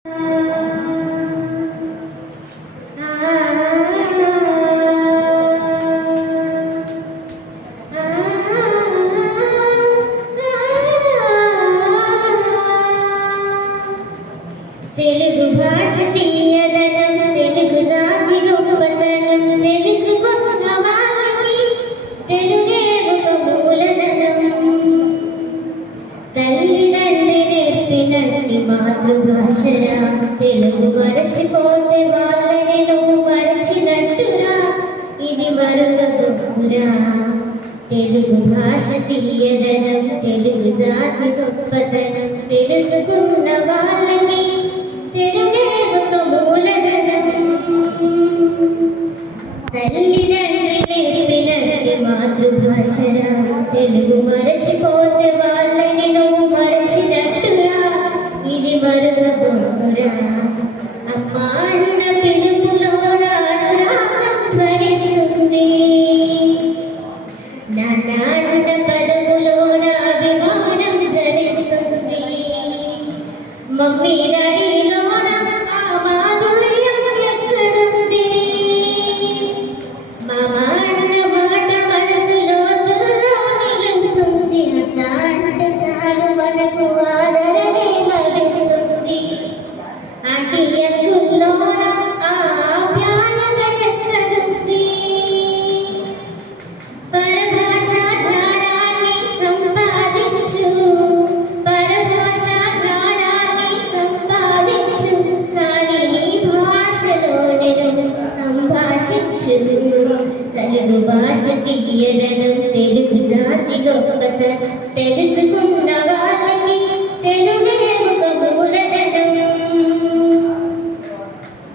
తెలుగు భాష తీయదనం తెలుగు జాతి గొప్పతనం తెలుసుకున్న వాళ్ళకి తెలుగే ఒక మూలధనం. తల్లిదండ్రి నేర్పినట్టి మాతృభాషరా తెలుగు మరచిపోతే వాళ్ళని నువ్వు మరచినట్టురా. ఇది మరువకురా తెలుగు భాష తీయదనం తెలుగు జాతి గొప్పతనం తెలుసుకున్న వాళ్ళకి తెలుగే ఒక మూలధనం. తల్లిదండ్రి నేర్పినట్టి మాతృభాషరా తెలుగు మరచిపోతే వాళ్ళని నువ్వు మరచినట్టురా. ఇది మరువకురా. అమ్మా అన్న పిలుపులోన అనురాగం ధ్వనిస్తుంది, నాన్న అన్న పదములోన అభిమానం జనిస్తుంది. మమ్మీ డాడీలోన ఆ మాధుర్యం ఎక్కడుంది? మామ అన్న మాట మనసులో నిలుస్తుంది. అత్త అంటే చాలు మనకు ఆదరణే లభిస్తుంది. ఆంటీ అంకుల్లోన ఆ ఆప్యాయత ఎక్కడుంది? పరభాషా జ్ఞానాన్ని సంపాదించు, పరభాషా జ్ఞానాన్ని సంపాదించు, కానీ నీ భాషలోనే సంభాషించు. తెలుగు భాష తీయదనం తెలుగు జాతి గొప్పతనం తెలుసుకున్న వాళ్ళకి తెలుగే ఒక మూలధనం.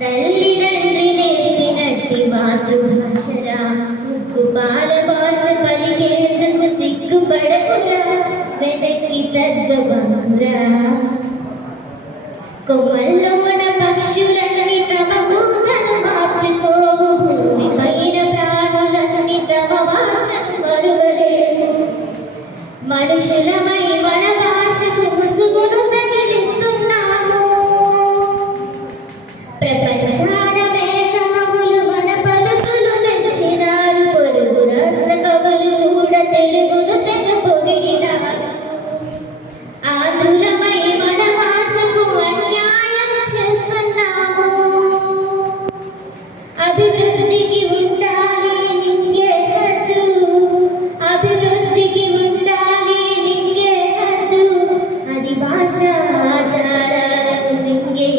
తల్లిదండ్రి నేర్పినట్టి మాతృభాషరా ముక్కుపాల భాష పలికేందుకు సిగ్గుపడకురా, వెనక్కి తగ్గబాకురా. కొమ్మల్ల